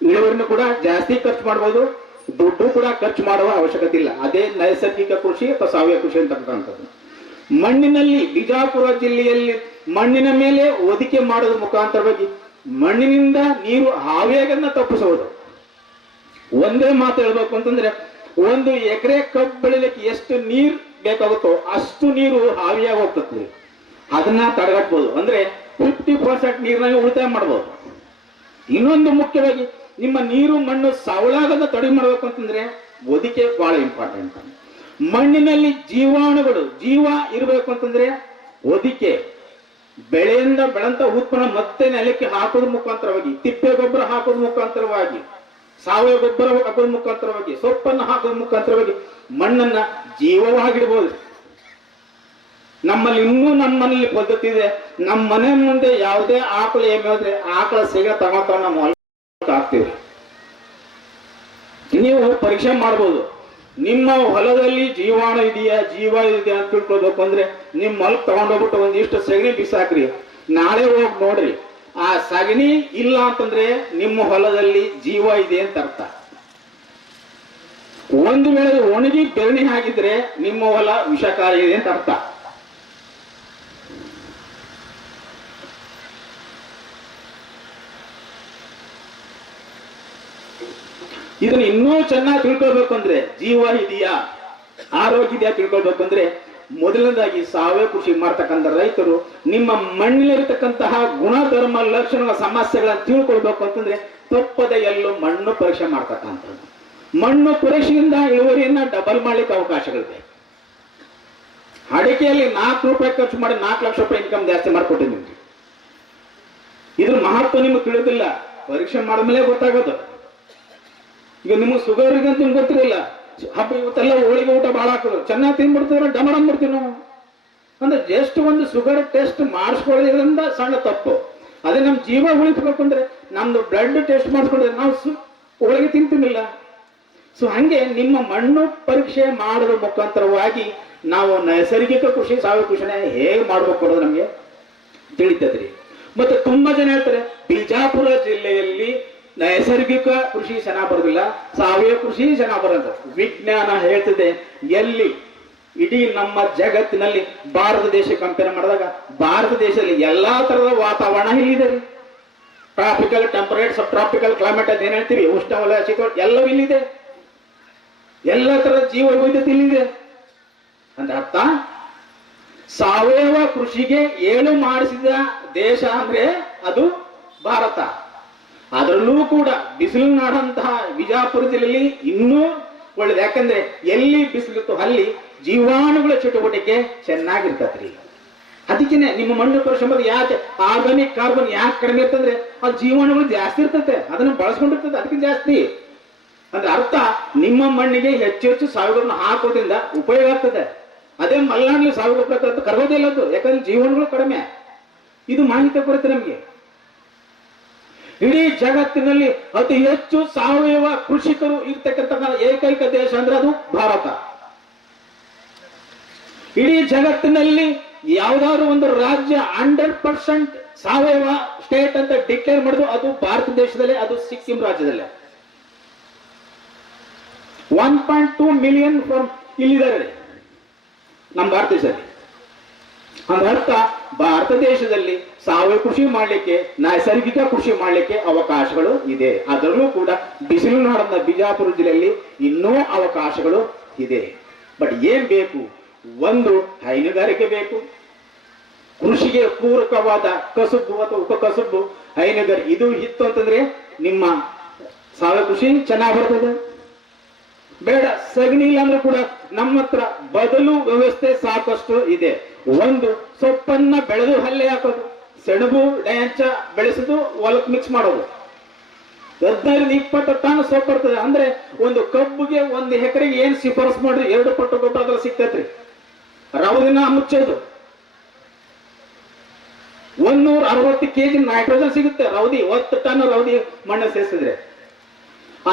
ಇಳುವರಿನೂ ಕೂಡ ಜಾಸ್ತಿ ಖರ್ಚು ಮಾಡ್ಬೋದು, ದುಡ್ಡು ಕೂಡ ಖರ್ಚು ಮಾಡುವ ಅವಶ್ಯಕತೆ ಇಲ್ಲ. ಅದೇ ನೈಸರ್ಗಿಕ ಕೃಷಿ ಅಥವಾ ಸಾವಯವ ಕೃಷಿ ಅಂತಕ್ಕಂಥದ್ದು ಮಣ್ಣಿನಲ್ಲಿ, ಬಿಜಾಪುರ ಜಿಲ್ಲೆಯಲ್ಲಿ ಮಣ್ಣಿನ ಮೇಲೆ ಒದಿಕೆ ಮಾಡೋದು ಮುಖಾಂತರವಾಗಿ ಮಣ್ಣಿನಿಂದ ನೀರು ಆವೇಗನ್ನ ತಪ್ಪಿಸಬಹುದು. ಒಂದೇ ಮಾತು ಹೇಳ್ಬೇಕು ಅಂತಂದ್ರೆ, ಒಂದು ಎಕರೆ ಕಬ್ಬು ಬೆಳಿಲಿಕ್ಕೆ ಎಷ್ಟು ನೀರ್ ಬೇಕಾಗುತ್ತೋ ಅಷ್ಟು ನೀರು ಹಾವಿಯಾಗಿ ಹೋಗ್ತದೆ. ಅದನ್ನ ತಡೆಗಟ್ಬೋದು. ಅಂದ್ರೆ ಫಿಫ್ಟಿ ಪರ್ಸೆಂಟ್ ನೀರನ್ನ ಉಳಿತಾಯ ಮಾಡ್ಬೋದು. ಇನ್ನೊಂದು ಮುಖ್ಯವಾಗಿ, ನಿಮ್ಮ ನೀರು, ಮಣ್ಣು ಸವಳಾಗದ ತಡೆ ಮಾಡಬೇಕು ಅಂತಂದ್ರೆ ಒದಿಕೆ ಬಹಳ ಇಂಪಾರ್ಟೆಂಟ್ ಮಣ್ಣಿನಲ್ಲಿ ಜೀವಾಣುಗಳು, ಜೀವ ಇರಬೇಕು ಅಂತಂದ್ರೆ ಒದಿಕೆ ಬೆಳೆಯಿಂದ ಬೆಳೆಂತ ಉತ್ಪನ್ನ ಮತ್ತೆ ನೆಲಕ್ಕೆ ಹಾಕೋದ್ರ ಮುಖಾಂತರವಾಗಿ, ತಿಪ್ಪೆ ಗೊಬ್ಬರ ಹಾಕೋದ್ರ ಮುಖಾಂತರವಾಗಿ ಸಾವಯವ ಗೊಬ್ಬರ ಹಾಕೋದ್ರ ಮುಖಾಂತರವಾಗಿ, ಸೊಪ್ಪನ್ನು ಹಾಕೋದ್ರ ಮುಖಾಂತರವಾಗಿ ಮಣ್ಣನ್ನ ಜೀವವಾಗಿಡ್ಬೋದು. ನಮ್ಮಲ್ಲಿ ಇನ್ನೂ ನಮ್ಮನೇಲಿ ಪದ್ಧತಿ ಇದೆ. ನಮ್ಮ ಮನೆ ಮುಂದೆ ಯಾವುದೇ ಆಕಳು ಹೋದ್ರೆ ಆಕಳ ಸಿಗ ನಮ್ಮ ಹೊಲಕ್ಕೆ ಹಾಕ್ತೀವಿ. ನೀವು ಪರೀಕ್ಷೆ ಮಾಡ್ಬೋದು. ನಿಮ್ಮ ಹೊಲದಲ್ಲಿ ಜೀವಾಣು ಇದೆಯಾ, ಜೀವ ಇದೆಯಾ ಅಂತ ತಿಳ್ಕೊಳ್ಬೇಕು ಅಂದ್ರೆ ನಿಮ್ಮ ಹೊಲಕ್ಕೆ ತಗೊಂಡೋಗ್ಬಿಟ್ಟು ಒಂದಿಷ್ಟು ಸಗಣಿ ಬಿಸಾಕ್ರಿ. ನಾಳೆ ಹೋಗಿ ನೋಡ್ರಿ. ಆ ಸಗಣಿ ಇಲ್ಲ ಅಂತಂದ್ರೆ ನಿಮ್ಮ ಹೊಲದಲ್ಲಿ ಜೀವ ಇದೆ ಅಂತ ಅರ್ಥ. ಒಂದು ವೇಳೆ ಒಣಗಿ ಬೆರಣಿ ಹಾಕಿದ್ರೆ ನಿಮ್ಮ ಹೊಲ ವಿಷಕಾರಿ ಇದೆ ಅಂತ ಅರ್ಥ. ಇದನ್ನ ಇನ್ನೂ ಚೆನ್ನಾಗಿ ತಿಳ್ಕೊಳ್ಬೇಕು ಅಂದ್ರೆ ಜೀವ ಇದೆಯಾ? ಆರೋಗ್ಯ ಇದೆಯಾ ತಿಳ್ಕೊಳ್ಬೇಕು ಅಂದ್ರೆ ಮೊದಲನೇದಾಗಿ ಸಾವಯವ ಕೃಷಿ ಮಾಡ್ತಕ್ಕಂಥ ರೈತರು ನಿಮ್ಮ ಮಣ್ಣಿನಲ್ಲಿರ್ತಕ್ಕಂತಹ ಗುಣಧರ್ಮ ಲಕ್ಷಣಗಳ ಸಮಸ್ಯೆಗಳನ್ನು ತಿಳ್ಕೊಳ್ಬೇಕು ಅಂತಂದ್ರೆ ತಪ್ಪದ ಎಲ್ಲೂ ಮಣ್ಣು ಪರೀಕ್ಷೆ ಮಾಡ್ತಕ್ಕಂಥದ್ದು. ಮಣ್ಣು ಪರೀಕ್ಷೆಯಿಂದ ಇಳುವರಿಯನ್ನ ಡಬಲ್ ಮಾಡ್ಲಿಕ್ಕೆ ಅವಕಾಶಗಳಿದೆ ಅಡಿಕೆಯಲ್ಲಿ ನಾಲ್ಕು ರೂಪಾಯಿ ಖರ್ಚು ಮಾಡಿ ನಾಲ್ಕು ಲಕ್ಷ ರೂಪಾಯಿ ಇನ್ಕಮ್ ಜಾಸ್ತಿ ಮಾಡ್ಕೊಟ್ಟಿದ್ದೀನಿ ಇದ್ರ ಮಹತ್ವ ನಿಮ್ಗೆ ತಿಳಿದಿಲ್ಲ. ಪರೀಕ್ಷೆ ಮಾಡಿದ್ಮೇಲೆ ಗೊತ್ತಾಗೋದು. ಈಗ ನಿಮಗೆ ಶುಗರ್ ಇದೆ ಅಂತ ನಿಮ್ಗೆ ಗೊತ್ತಿರಲಿಲ್ಲ. ಹಬ್ಬ ಇವತ್ತೆಲ್ಲ ಹೋಳಿಗೆ ಊಟ ಭಾಳ ಹಾಕೋದು. ಚೆನ್ನಾಗಿ ತಿನ್ಬಿಡ್ತೀರ ಡಮಡಮ್ ಬಿಡ್ತೀವಿ ನಾವು. ಅಂದ್ರೆ ಜಸ್ಟ್ ಒಂದು ಶುಗರ್ ಟೆಸ್ಟ್ ಮಾಡಿಸ್ಕೊಳ್ಳೋದ್ರಿಂದ ಸಣ್ಣ ತಪ್ಪು. ಅದೇ ನಮ್ಮ ಜೀವ ಉಳಿಸ್ಬೇಕು ಅಂದ್ರೆ ನಮ್ದು ಬ್ಲಡ್ ಟೆಸ್ಟ್ ಮಾಡಿಸ್ಕೊಂಡ್ರೆ ನಾವು ಹೋಳಿಗೆ ತಿಂತೀನಿಲ್ಲ. ಸೊ ಹಂಗೆ ನಿಮ್ಮ ಮಣ್ಣು ಪರೀಕ್ಷೆ ಮಾಡುವ ಮುಖಾಂತರವಾಗಿ ನಾವು ನೈಸರ್ಗಿಕ ಕೃಷಿ, ಸಾವಯವ ಕೃಷಿನ ಹೇಗೆ ಮಾಡ್ಬೇಕು ಅನ್ನೋದು ನಮಗೆ ತಿಳಿತದ್ರಿ. ಮತ್ತೆ ತುಂಬಾ ಜನ ಹೇಳ್ತಾರೆ, ಬಿಜಾಪುರ ಜಿಲ್ಲೆಯಲ್ಲಿ ನೈಸರ್ಗಿಕ ಕೃಷಿ ಚೆನ್ನಾಗಿ ಬರೋದಿಲ್ಲ, ಸಾವಯವ ಕೃಷಿ ಚೆನ್ನಾಗಿ ಬರೋದು. ವಿಜ್ಞಾನ ಹೇಳ್ತದೆ, ಎಲ್ಲಿ? ಇಡೀ ನಮ್ಮ ಜಗತ್ತಿನಲ್ಲಿ ಭಾರತ ದೇಶ ಕಂಪೇರ್ ಮಾಡಿದಾಗ, ಭಾರತ ದೇಶದಲ್ಲಿ ಎಲ್ಲಾ ತರದ ವಾತಾವರಣ ಇಲ್ಲಿದೆ ರೀ. ಟ್ರಾಪಿಕಲ್ ಟೆಂಪರೇಟ್ ಸಬ್ ಟ್ರಾಪಿಕಲ್ ಕ್ಲೈಮೇಟ್ ಅಂತ ಏನ್ ಹೇಳ್ತೀವಿ? ಉಷ್ಣವಲಯ ಶೀತಲ ಎಲ್ಲವೂ ಇಲ್ಲಿದೆ. ಎಲ್ಲ ತರದ ಜೀವ ವೈದ್ಯತೆ ಇಲ್ಲಿದೆ. ಅಂತ ಅರ್ಥ? ಸಾವಯವ ಕೃಷಿಗೆ ಏಳು ಮಾಡಿಸಿದ ದೇಶ ಅಂದ್ರೆ ಅದು ಭಾರತ. ಅದರಲ್ಲೂ ಕೂಡ ಬಿಸಿಲು ನಾಡಂತಹ ವಿಜಾಪುರ ಜಿಲ್ಲೆಯಲ್ಲಿ ಇನ್ನೂ ಒಳ್ಳೇದು. ಯಾಕಂದ್ರೆ ಎಲ್ಲಿ ಬಿಸಿಲಿತ್ತು ಅಲ್ಲಿ ಜೀವಾಣುಗಳ ಚಟುವಟಿಕೆ ಚೆನ್ನಾಗಿರ್ತದ್ರಿ. ಅದಕ್ಕೇನೆ ನಿಮ್ಮ ಮಣ್ಣು ಪರಿಶ್ರಮದ ಯಾಕೆ ಆರ್ಗಾನಿಕ್ ಕಾರ್ಬನ್ ಯಾಕೆ ಕಡಿಮೆ ಇರ್ತಂದ್ರೆ ಆ ಜೀವಾಣುಗಳು ಜಾಸ್ತಿ ಇರ್ತದೆ ಅದನ್ನ ಬಳಸ್ಕೊಂಡಿರ್ತದೆ, ಅದಕ್ಕೆ ಜಾಸ್ತಿ. ಅಂದ್ರೆ ಅರ್ಥ, ನಿಮ್ಮ ಮಣ್ಣಿಗೆ ಹೆಚ್ಚು ಹೆಚ್ಚು ಹಾಕೋದ್ರಿಂದ ಉಪಯೋಗ ಆಗ್ತದೆ. ಅದೇ ಮಲೆನಾಡಿನಲ್ಲಿ ಸಾವಿರ ಗೊಬ್ಬರ ಇಲ್ಲದ್ದು ಅದು ಯಾಕಂದ್ರೆ ಜೀವನಗಳು ಕಡಿಮೆ. ಇದು ಮಾಹಿತಿ ಕೊಡುತ್ತೆ ನಮಗೆ. ಇಡೀ ಜಗತ್ತಿನಲ್ಲಿ ಅತಿ ಹೆಚ್ಚು ಸಾವಯವ ಕೃಷಿಕರು ಇರ್ತಕ್ಕಂಥ ಏಕೈಕ ದೇಶ ಅಂದ್ರೆ ಅದು ಭಾರತ. ಇಡೀ ಜಗತ್ತಿನಲ್ಲಿ ಯಾವ್ದಾದ್ರು ಒಂದು ರಾಜ್ಯ ಹಂಡ್ರೆಡ್ ಪರ್ಸೆಂಟ್ ಸಾವಯವ ಸ್ಟೇಟ್ ಅಂತ ಡಿಕ್ಲೇರ್ ಮಾಡುದು ಅದು ಭಾರತ ದೇಶದಲ್ಲೇ, ಅದು ಸಿಕ್ಕಿಂ ರಾಜ್ಯದಲ್ಲೇ. One point two million from ಇಲ್ಲಿದ್ದಾರೆ. ನಮ್ಮ ಭಾರತ ದೇಶದಲ್ಲಿ. ಅದರ್ಥ ಭಾರತ ದೇಶದಲ್ಲಿ ಸಾವಯವ ಕೃಷಿ ಮಾಡಲಿಕ್ಕೆ, ನೈಸರ್ಗಿಕ ಕೃಷಿ ಮಾಡಲಿಕ್ಕೆ ಅವಕಾಶಗಳು ಇದೆ. ಅದರಲ್ಲೂ ಕೂಡ ಬಿಸಿಲು ನಾಡದ ಬಿಜಾಪುರ ಜಿಲ್ಲೆಯಲ್ಲಿ ಇನ್ನೂ ಅವಕಾಶಗಳು ಇದೆ. ಬಟ್ ಏನ್ ಬೇಕು? ಒಂದು ಹೈನುಗಾರಿಕೆ ಬೇಕು. ಕೃಷಿಗೆ ಪೂರಕವಾದ ಕಸುಬು ಅಥವಾ ಉಪಕಸುಬು ಹೈನುಗಾರಿಕೆ ಇದು ಇತ್ತು ಅಂತಂದ್ರೆ ನಿಮ್ಮ ಸಾವಯವ ಕೃಷಿ ಚೆನ್ನಾಗಿ ಬರ್ತದೆ. ಬೇಡ, ಸಗಣಿ ಇಲ್ಲ ಅಂದ್ರೆ ಕೂಡ ನಮ್ಮ ಹತ್ರ ಬದಲು ವ್ಯವಸ್ಥೆ ಸಾಕಷ್ಟು ಇದೆ. ಒಂದು ಸೊಪ್ಪನ್ನ ಬೆಳೆದು ಹಲ್ಲೆ ಹಾಕೋದು. ಸೆಣಬು ಡ್ಯಾಂಚ ಬೆಳೆಸೋದು ಹೊಲಕ್ ಮಿಕ್ಸ್ ಮಾಡೋದು. ಹದಿನೈದರಿಂದ ಇಪ್ಪತ್ತು ಟನ್ ಸೊಪ್ಪು ಬರ್ತದೆ. ಅಂದ್ರೆ ಒಂದು ಕಬ್ಬಿಗೆ ಒಂದು ಎಕರೆಗೆ ಏನ್ ಶಿಫಾರಸ್ ಮಾಡಿದ್ರೆ ಎರಡು ಪಟ್ಟು ಗೊಬ್ಬರ ಅದ್ರ ಸಿಗ್ತೈತ್ರಿ. ರವದಿನ ಮುಚ್ಚೋದು. ಒಂದೂರ ಅರವತ್ತು ಕೆಜಿ ನೈಟ್ರೋಜನ್ ಸಿಗುತ್ತೆ. ರವದಿ, ಹತ್ತು ಟನ್ ರವದಿ ಮಣ್ಣು ಸೇರಿಸಿದ್ರೆ.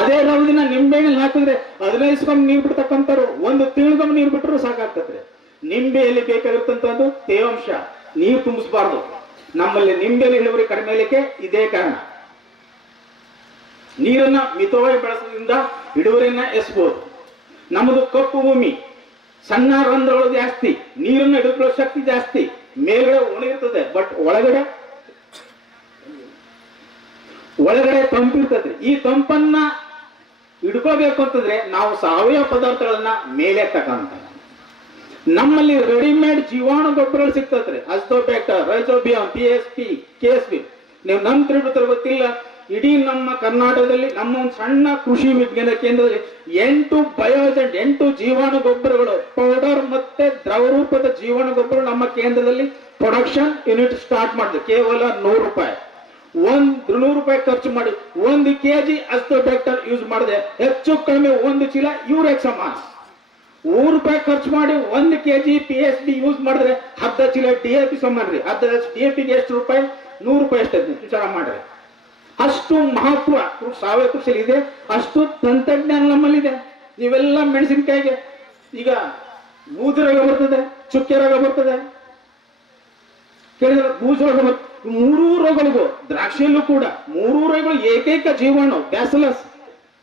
ಅದೇ ರವದಿನ ನಿಂಬೆಹಣ್ಣಲ್ಲಿ ಹಾಕಿದ್ರೆ ಹದಿನೈದು ಸ್ಕಮ್ ನೀರು ಬಿಡ್ತಕ್ಕಂಥವ್ರು, ಒಂದು ತಿಂಗಳಿಗೊಮ್ಮೆ ನೀರು ಬಿಟ್ಟರು ಸಾಕಾಗ್ತದ್ರಿ ನಿಂಬೆಯಲ್ಲಿ ಬೇಕಾಗಿರ್ತಂಥದ್ದು ತೇವಾಂಶ. ನೀರು ತುಂಬಿಸಬಾರ್ದು. ನಮ್ಮಲ್ಲಿ ನಿಂಬೆಯಲ್ಲಿ ಇಳುವರಿ ಕಡಿಮೆ ಇಲ್ಲಕ್ಕೆ ಇದೇ ಕಾರಣ. ನೀರನ್ನ ಮಿತವಾಗಿ ಬಳಸೋದ್ರಿಂದ ಇಳುವರಿಯನ್ನ ಎಸ್ಬೋದು ನಮ್ಮದು ಕಪ್ಪು ಭೂಮಿ, ಸಣ್ಣ ರಂಧ್ರಗಳು ಜಾಸ್ತಿ, ನೀರನ್ನು ಹಿಡಿದುಕೊಳ್ಳೋ ಶಕ್ತಿ ಜಾಸ್ತಿ, ಮೇಲ್ಗಡೆ ಒಣಗಿರ್ತದೆ ಬಟ್ ಒಳಗಡೆ ಒಳಗಡೆ ತಂಪಿರ್ತದೆ ಈ ತಂಪನ್ನ ಹಿಡ್ಕೋಬೇಕು ಅಂತಂದ್ರೆ ನಾವು ಸಾವಯವ ಪದಾರ್ಥಗಳನ್ನ ಮೇಲೆ ತಕ್ಕಂತ ನಮ್ಮಲ್ಲಿ ರೆಡಿಮೇಡ್ ಜೀವಾಣು ಗೊಬ್ಬರಗಳು ಸಿಗ್ತದ್ರಿ azotobacter rhizobium P S P K S P ನೀವು ನಮ್ ತಿರುಗುತ್ತರ ಗೊತ್ತಿಲ್ಲ, ಇಡೀ ನಮ್ಮ ಕರ್ನಾಟಕದಲ್ಲಿ ನಮ್ಮ ಒಂದು ಸಣ್ಣ ಕೃಷಿ ವಿಜ್ಞಾನ ಕೇಂದ್ರದಲ್ಲಿ ಎಂಟು ಬಯೋಜೆಂಟ್ ಎಂಟು ಜೀವಾಣು ಗೊಬ್ಬರಗಳು ಪೌಡರ್ ಮತ್ತೆ ದ್ರವ ರೂಪದ ಜೀವಾಣು ಗೊಬ್ಬರ ನಮ್ಮ ಕೇಂದ್ರದಲ್ಲಿ ಪ್ರೊಡಕ್ಷನ್ ಯೂನಿಟ್ ಸ್ಟಾರ್ಟ್ ಮಾಡಿದೆ. ಕೇವಲ ನೂರು ರೂಪಾಯಿ. ಒಂದ್, ನೂರು ರೂಪಾಯಿ ಖರ್ಚು ಮಾಡಿ, ಒಂದು ಕೆಜಿ ಅಸ್ಟೋಬ್ಯಾಕ್ಟರ್ ಯೂಸ್ ಮಾಡಿದೆ. ಹೆಚ್ಚು ಕಡಿಮೆ ಒಂದು ಚೀಲ ಯೂರಿಯಾಕ್ ಸಮಾನ. ಮೂರು ರೂಪಾಯಿ ಖರ್ಚು ಮಾಡಿ ಒಂದು KG P S B use ಮಾಡಿದ್ರೆ ಹದ್ದ ಚೀಲ ಡಿ ಎ ಪಿ ಸಮಾನ್ರಿ ಹತ್ತು ಡಿ ಎ ಪಿಗೆ ಎಷ್ಟು ರೂಪಾಯಿ? ನೂರು ರೂಪಾಯಿ ಎಷ್ಟು ವಿಚಾರ ಮಾಡ್ರಿ. ಅಷ್ಟು ಮಹತ್ವ ಕೃ- ಸಾವಯವ ಕೃಷಿಯಲ್ಲಿ ಇದೆ, ಅಷ್ಟು ತಂತ್ರಜ್ಞಾನ ನಮ್ಮಲ್ಲಿದೆ ನೀವೆಲ್ಲ ಮೆಣಸಿನಕಾಯಿಗೆ ಈಗ ಬೂದು ರೋಗ ಬರ್ತದೆ, ಚುಕ್ಕೆ ರೋಗ ಬರ್ತದೆ. ಕೇಳಿದ್ರೆ ಬೂಜ ರೋಗ ಬರ್ತದೆ ಮೂರೂ ರೋಗಗಳಿಗೂ, ದ್ರಾಕ್ಷಿಯಲ್ಲೂ ಕೂಡ ಮೂರೂ ರೋಗಗಳು ಏಕೈಕ ಜೀವಾಣು, ಬ್ಯಾಸಲಸ್.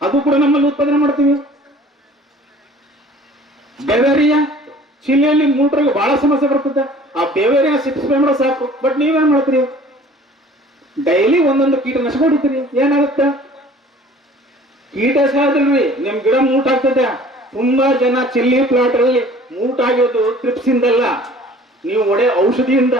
ಅದು ಕೂಡ ನಮ್ಮಲ್ಲಿ ಉತ್ಪಾದನೆ ಮಾಡ್ತೀವಿ. ಬೆವೇರಿಯಾ? ಚಿಲ್ಲಿಯಲ್ಲಿ ಮೂಟ್ರಿಗೆ ಬಹಳ ಸಮಸ್ಯೆ ಬರ್ತದೆ. ಆ ಬೆವೇರಿಯಾ ಸಿಕ್ಸ್ ಮಾಡೋ ಸಾಕು ಬಟ್ ನೀವೇನ್ ಮಾಡ್ತೀರಿ? ಡೈಲಿ ಒಂದೊಂದು ಕೀಟನಾಶಕ ಹೊಡಿತೀರಿ, ಏನಾಗುತ್ತೆ? ಕೀಟ ಸಾಹದಲ್ರಿ ನಿಮ್ ಗಿಡ ಮೂಟ್ ಆಗ್ತದೆ ತುಂಬಾ ಜನ ಚಿಲ್ಲಿ ಪ್ಲಾಟ್ ಅಲ್ಲಿ ಮೂಟ್ ಆಗಿರೋದು ಟ್ರಿಪ್ಸ್ ಇಂದಲ್ಲ ನೀವು ಒಡೆ ಔಷಧಿಯಿಂದ.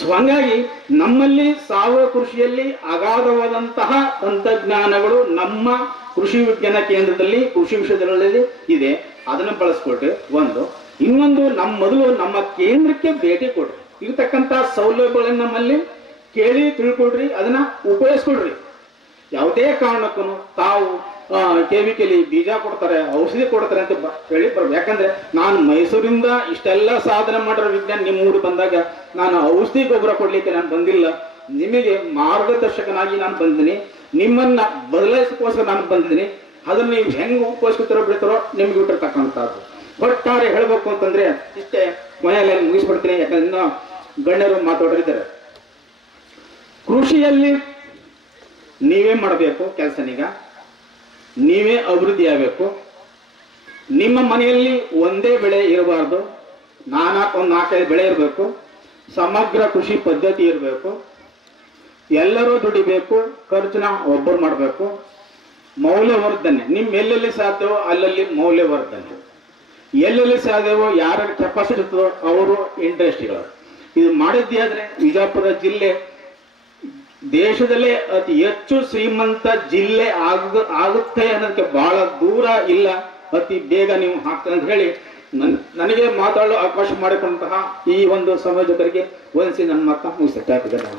ಸೊ ಹಂಗಾಗಿ ನಮ್ಮಲ್ಲಿ ಸಾವಯವ ಕೃಷಿಯಲ್ಲಿ ಅಗಾಧವಾದಂತಹ ತಂತ್ರಜ್ಞಾನಗಳು ನಮ್ಮ ಕೃಷಿ ವಿಜ್ಞಾನ ಕೇಂದ್ರದಲ್ಲಿ, ಕೃಷಿ ವಿಷಯಗಳಲ್ಲಿ ಇದೆ. ಅದನ್ನು ಬಳಸ್ಕೊಟ್ರೆ ಒಂದು. ಇನ್ನೊಂದು ನಮ್ಮ ಮೊದಲು ನಮ್ಮ ಕೇಂದ್ರಕ್ಕೆ ಭೇಟಿ ಕೊಡ್ರಿ. ಇರ್ತಕ್ಕಂಥ ಸೌಲಭ್ಯಗಳನ್ನ ನಮ್ಮಲ್ಲಿ ಕೇಳಿ ತಿಳ್ಕೊಡ್ರಿ ಅದನ್ನ ಉಪಯೋಗಿಸ್ಕೊಡ್ರಿ ಯಾವುದೇ ಕಾರಣಕ್ಕೂ ತಾವು ಕೆವಿಕೆಲಿ ಬೀಜ ಕೊಡ್ತಾರೆ, ಔಷಧಿ ಕೊಡ್ತಾರೆ ಅಂತ ಹೇಳಿ ಬರ್ಬೇಕು ಯಾಕಂದ್ರೆ ನಾನು ಮೈಸೂರಿಂದ ಇಷ್ಟೆಲ್ಲ ಸಾಧನೆ ಮಾಡಿರೋ ವಿಜ್ಞಾನ ನಿಮ್ಮ ಊರು ಬಂದಾಗ ನಾನು ಔಷಧಿ ಗೊಬ್ಬರ ಕೊಡ್ಲಿಕ್ಕೆ ನಾನು ಬಂದಿಲ್ಲ. ನಿಮಗೆ ಮಾರ್ಗದರ್ಶಕನಾಗಿ ನಾನು ಬಂದಿನಿ ನಿಮ್ಮನ್ನ ಬದಲಾಯಿಸಕೋಸ್ಕರ ನಾನು ಬಂದಿದ್ದೀನಿ. ಅದನ್ನ ನೀವು ಹೆಂಗ್ ಉಪಯೋಗಿಸ್ಕೊತಾರೋ ಬಿಡ್ತಾರೋ ನಿಮ್ಗೆ ಬಿಟ್ಟಿರ್ತಕ್ಕಂಥದ್ದು ಒಟ್ಟಾರೆ ಹೇಳ್ಬೇಕು ಅಂತಂದ್ರೆ ಇಷ್ಟೇ ಮನೆಯಲ್ಲಿ ಮುಗಿಸ್ಬಿಡ್ತೀನಿ. ಯಾಕಂದ್ರೆ ಗಣ್ಯರು ಮಾತಾಡಿದ್ದಾರೆ ಕೃಷಿಯಲ್ಲಿ ನೀವೇ ಮಾಡಬೇಕು ಕೆಲಸನೀಗ? ನೀವೇ ಅಭಿವೃದ್ಧಿ ಆಗಬೇಕು. ನಿಮ್ಮ ಮನೆಯಲ್ಲಿ ಒಂದೇ ಬೆಳೆ ಇರಬಾರ್ದು. ನಾನಾ ಒಂದು ನಾಲ್ಕೈದು ಬೆಳೆ ಇರಬೇಕು. ಸಮಗ್ರ ಕೃಷಿ ಪದ್ಧತಿ ಇರಬೇಕು. ಎಲ್ಲರೂ ದುಡಿಬೇಕು, ಖರ್ಚನ್ನ ಒಬ್ಬರು ಮಾಡಬೇಕು. ಮೌಲ್ಯವರ್ಧನೆ ನಿಮ್ಮ ಎಲ್ಲೆಲ್ಲಿ ಸಾಧ್ಯವೋ ಅಲ್ಲಲ್ಲಿ ಮೌಲ್ಯವರ್ಧನೆ. ಎಲ್ಲೆಲ್ಲಿ ಸಾಧ್ಯವೋ ಯಾರ ಕೆಪಾಸಿಟಿ ಇರ್ತದೋ ಅವರು ಇಂಡಸ್ಟ್ರಿಗಳು ಇದು ಮಾಡಿದ್ದೇ ಆದ್ರೆ ವಿಜಾಪುರ ಜಿಲ್ಲೆ ದೇಶದಲ್ಲೇ ಅತಿ ಹೆಚ್ಚು ಶ್ರೀಮಂತ ಜಿಲ್ಲೆ ಆಗ ಆಗುತ್ತೆ ಅನ್ನೋದಕ್ಕೆ ಬಹಳ ದೂರ ಇಲ್ಲ. ಅತಿ ಬೇಗ ನೀವು ಹಾಕ್ತಾರೆ ಅಂತ ಹೇಳಿ ನನ್- ನನಗೆ ಮಾತಾಡಲು ಅವಕಾಶ ಮಾಡಿಕೊಂಡಂತಹ ಈ ಒಂದು ಸಂಯೋಜಕರಿಗೆ ವಹಿಸಿ ನನ್ನ ಮಾತಾ ಮುಗಿಸ್ತಾ ಇದ್ದೇನೆ